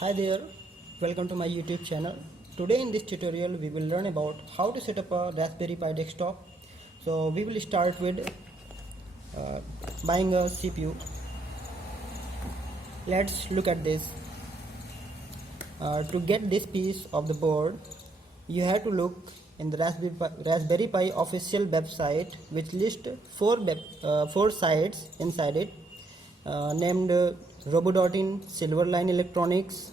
Hi there, welcome to my YouTube channel. Today in this tutorial we will learn about how to set up a Raspberry Pi desktop. So we will start with buying a CPU. Let's look at this. To get this piece of the board, you have to look in the Raspberry Pi official website, which lists four sites inside it, named Robo.in, Silverline Electronics,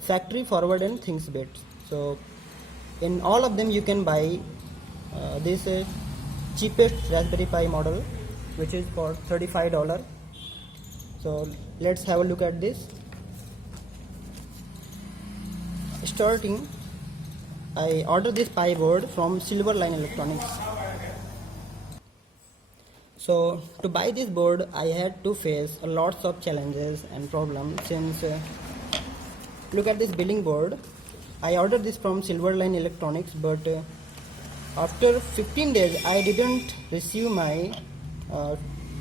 Factory Forward and ThingsBit. So in all of them you can buy this cheapest Raspberry Pi model, which is for $35. So let's have a look at this. Starting, I ordered this Pi board from Silverline Electronics. So to buy this board I had to face lots of challenges and problems, since look at this billing board. I ordered this from Silverline Electronics, but after 15 days I didn't receive my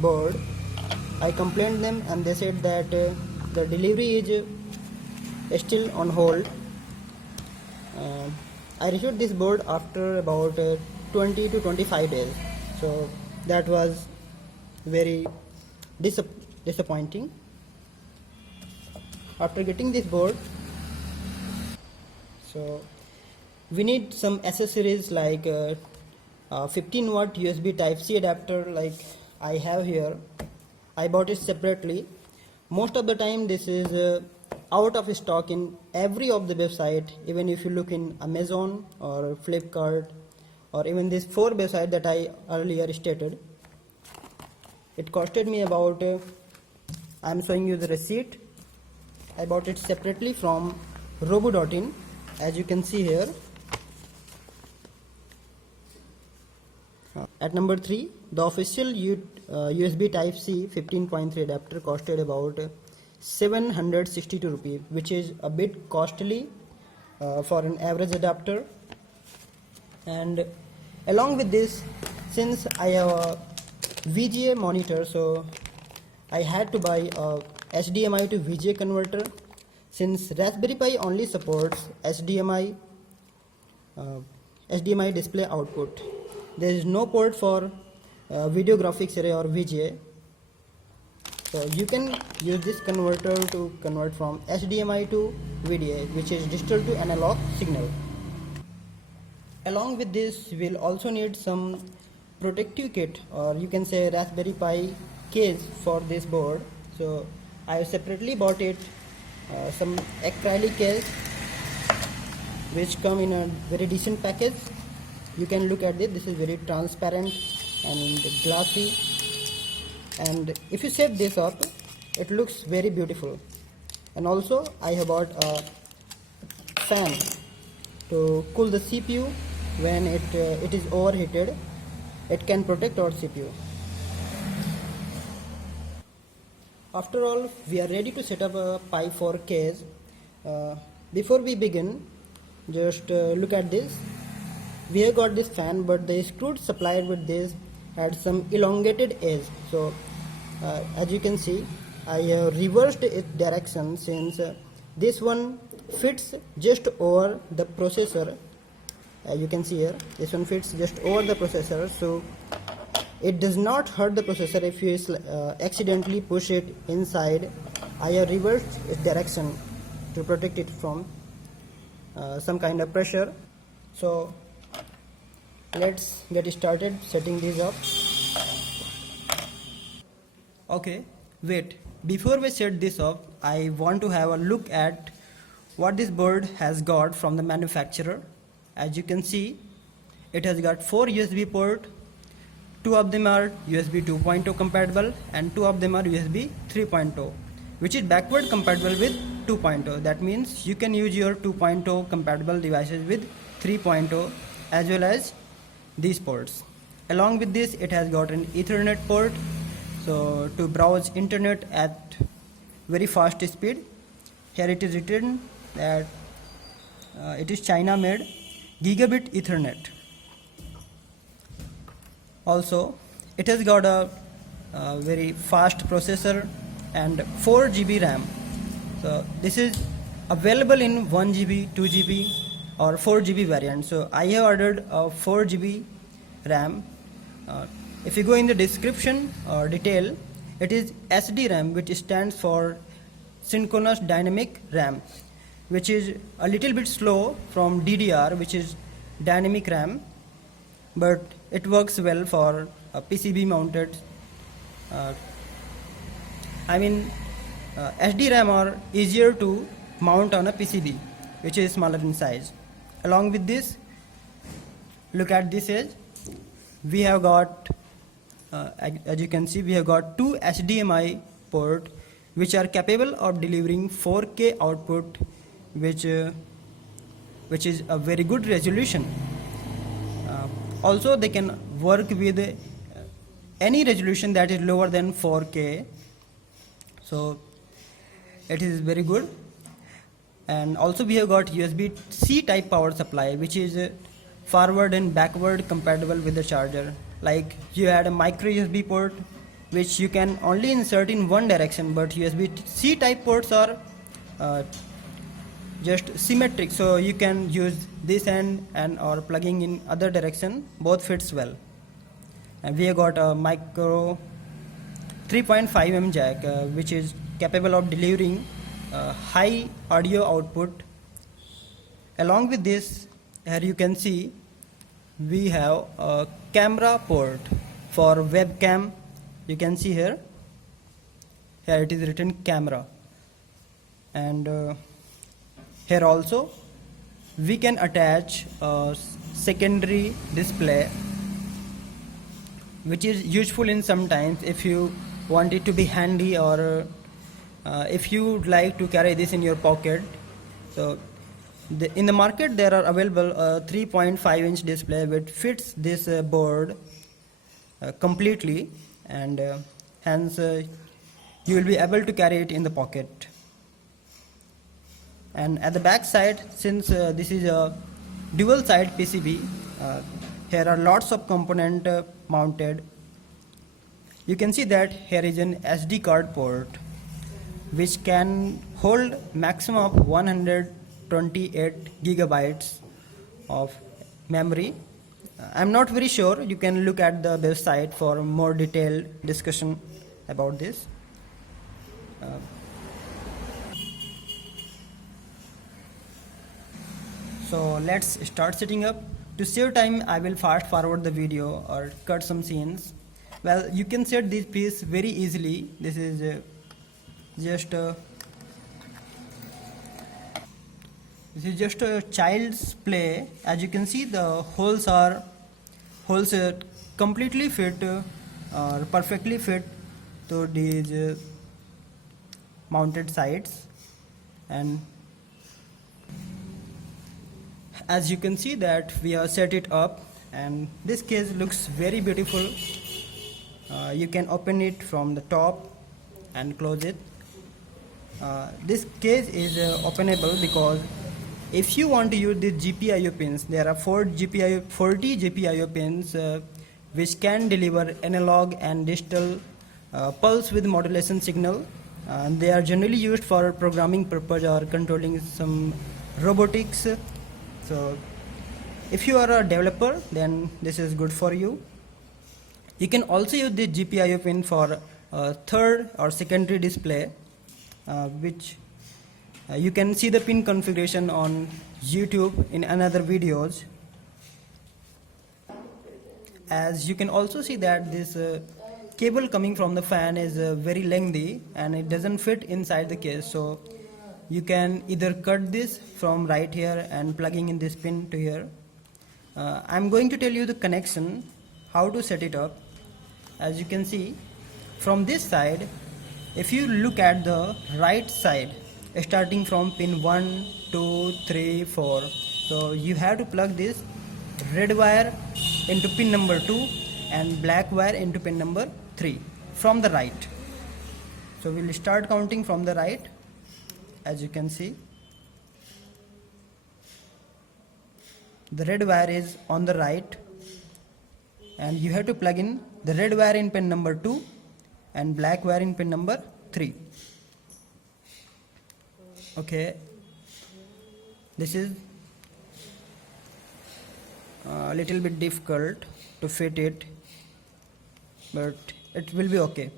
board. I complained them and they said that the delivery is still on hold. I received this board after about 20 to 25 days. So that was very disappointing. After getting this board, so we need some accessories like 15 watt USB Type-C adapter like I have here. I bought it separately. Most of the time this is out of stock in every of the website. Even if you look in Amazon or Flipkart or even this 4 website that I earlier stated, it costed me about I am showing you the receipt. I bought it separately from Robo.in, as you can see here. At number 3, the official USB Type-C 15.3 adapter costed about 762 rupees, which is a bit costly for an average adapter. And along with this, since I have a VGA monitor, so I had to buy a HDMI to VGA converter. Since Raspberry Pi only supports HDMI display output, there is no port for video graphics array or VGA. So you can use this converter to convert from HDMI to VGA, which is digital to analog signal. Along with this, we'll also need some protective kit, or you can say Raspberry Pi case for this board. So I separately bought it some acrylic case, which come in a very decent package. You can look at it. This is very transparent and glassy, and if you set this up, it looks very beautiful. And also I have bought a fan to cool the CPU when it is overheated. It can protect our CPU. After all, we are ready to set up a Pi 4 case. Before we begin, just look at this. We have got this fan, but the screws supplied with this had some elongated edge. So as you can see, I reversed its direction, since this one fits just over the processor. You can see here, this one fits just over the processor, so it does not hurt the processor if you accidentally push it inside. I have reversed its direction to protect it from some kind of pressure. So let's get started setting these up. Okay, wait, before we set this up, I want to have a look at what this board has got from the manufacturer. As you can see, it has got 4 USB ports. 2 of them are USB 2.0 compatible and 2 of them are USB 3.0, which is backward compatible with 2.0. That means you can use your 2.0 compatible devices with 3.0 as well as these ports. Along with this, it has got an Ethernet port, so to browse internet at very fast speed. Here it is written that it is China made gigabit Ethernet. Also, it has got a very fast processor and 4 GB RAM. So this is available in 1 GB, 2 GB or 4 GB variant. So I have ordered a 4 GB RAM. If you go in the description or detail, it is SDRAM, which stands for synchronous dynamic RAM, which is a little bit slow from DDR, which is dynamic RAM, but it works well for PCB mounted. SDRAM are easier to mount on a PCB, which is smaller in size. Along with this, look at this edge. We have got, as you can see, we have got two HDMI port which are capable of delivering 4K output, which is a very good resolution. Also, they can work with any resolution that is lower than 4K. So it is very good. And also we have got USB-C type power supply, which is forward and backward compatible with the charger. Like you had a micro USB port which you can only insert in one direction, but USB-C type ports are just symmetric, so you can use this end and or plugging in other direction, both fits well. And we have got a micro 3.5mm jack, which is capable of delivering high audio output. Along with this, here you can see we have a camera port for webcam. You can see here it is written camera, and here also we can attach a secondary display, which is useful in sometimes if you want it to be handy, or if you would like to carry this in your pocket. So in the market there are available a 3.5-inch display which fits this board completely, and hence you will be able to carry it in the pocket. And at the back side, since this is a dual side PCB, here are lots of components mounted. You can see that here is an SD card port which can hold maximum of 128 gigabytes of memory. I'm not very sure. You can look at the website for more detailed discussion about this. So let's start setting up. To save time, I will fast forward the video or cut some scenes. Well, you can set this piece very easily. This is just a child's play. As you can see, the holes completely fit or perfectly fit to these mounted sides, and as you can see that we have set it up, and this case looks very beautiful. You can open it from the top and close it. This case is openable because if you want to use the GPIO pins, there are 40 GPIO pins which can deliver analog and digital pulse width modulation signal. They are generally used for programming purpose or controlling some robotics. So if you are a developer, then this is good for you. You can also use the GPIO pin for third or secondary display, which you can see the pin configuration on YouTube in another videos. As you can also see that this cable coming from the fan is very lengthy and it doesn't fit inside the case, so you can either cut this from right here and plugging in this pin to here. I'm going to tell you the connection, how to set it up. As you can see from this side, if you look at the right side, starting from pin 1, 2, 3, 4, so you have to plug this red wire into pin number 2 and black wire into pin number 3 from the right. So we'll start counting from the right. As you can see, the red wire is on the right, and you have to plug in the red wire in pin number 2 and black wire in pin number 3. Okay, This is a little bit difficult to fit it, but it will be okay.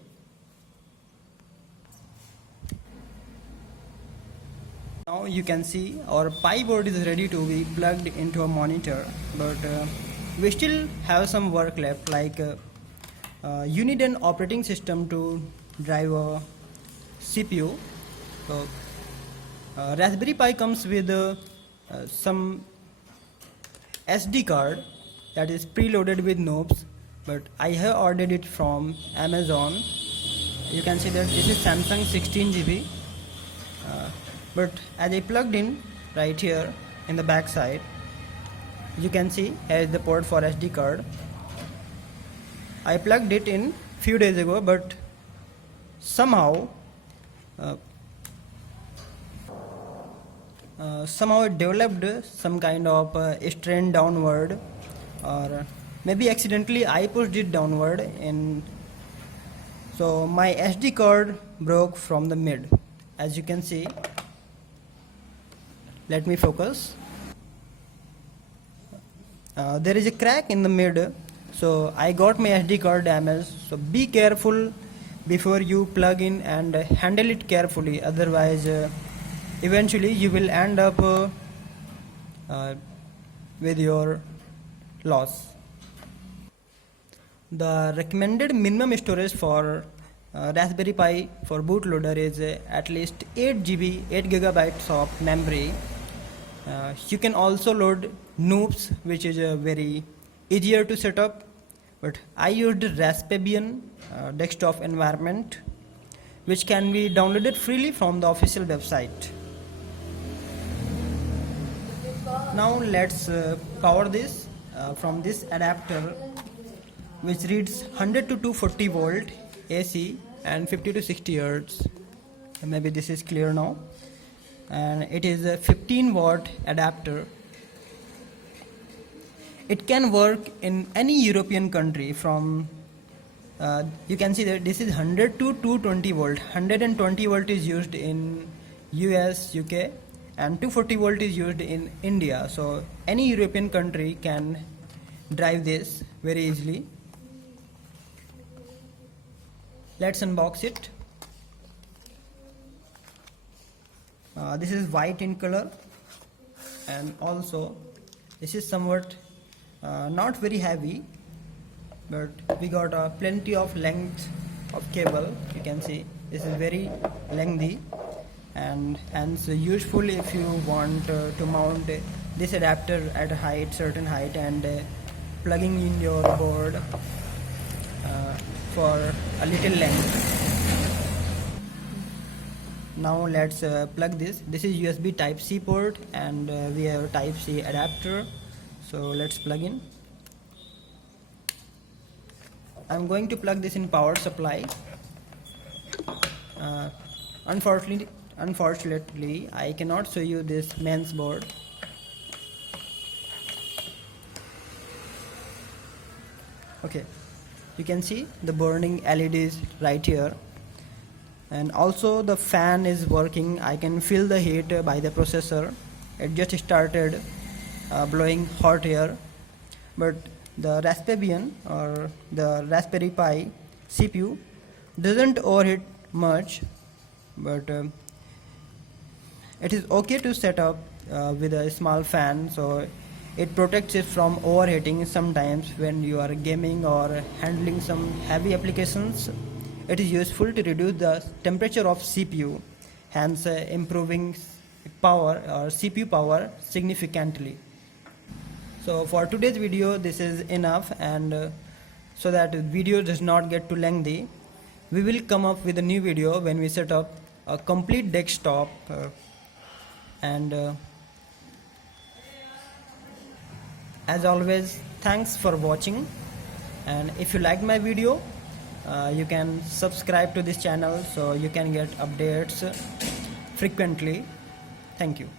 Now you can see our Pi board is ready to be plugged into a monitor, but we still have some work left, like you need an operating system to drive a CPU. So Raspberry Pi comes with some SD card that is preloaded with knobs, but I have ordered it from Amazon. You can see that this is Samsung 16 GB, but as I plugged in right here in the back side, you can see here is the port for SD card. I plugged it in few days ago, but somehow it developed some kind of strain downward, or maybe accidentally I pushed it downward, and so my SD card broke from the mid. As you can see, let me focus. There is a crack in the mid, so I got my SD card damaged. So be careful before you plug in and handle it carefully, otherwise eventually you will end up with your loss. The recommended minimum storage for Raspberry Pi for bootloader is at least 8 GB of memory. You can also load Noops, which is very easier to set up, but I used Raspbian desktop environment, which can be downloaded freely from the official website. Now let's power this from this adapter, which reads 100 to 240 volt AC and 50 to 60 Hertz. Maybe this is clear now. And it is a 15 watt adapter. It can work in any European country from you can see that this is 100 to 220 volt. 120 volt is used in US, UK, and 240 volt is used in India. So any European country can drive this very easily. Let's unbox it. This is white in color, and also this is somewhat not very heavy, but we got plenty of length of cable. You can see this is very lengthy, and hence useful if you want to mount this adapter at a certain height, and plugging in your board for a little length. Now let's plug this. This is USB type C port, and we have a type C adapter. So let's plug in. I'm going to plug this in power supply. Unfortunately, I cannot show you this mains board. Okay, you can see the burning LEDs right here, and also the fan is working. I can feel the heat by the processor. It just started blowing hot air, but the Raspbian or the Raspberry Pi CPU doesn't overheat much, but it is okay to set up with a small fan, so it protects it from overheating. Sometimes when you are gaming or handling some heavy applications, it is useful to reduce the temperature of CPU, hence improving power or CPU power significantly. So for today's video this is enough, and so that video does not get too lengthy, we will come up with a new video when we set up a complete desktop, and as always, thanks for watching, and if you liked my video, you can subscribe to this channel so you can get updates frequently. Thank you.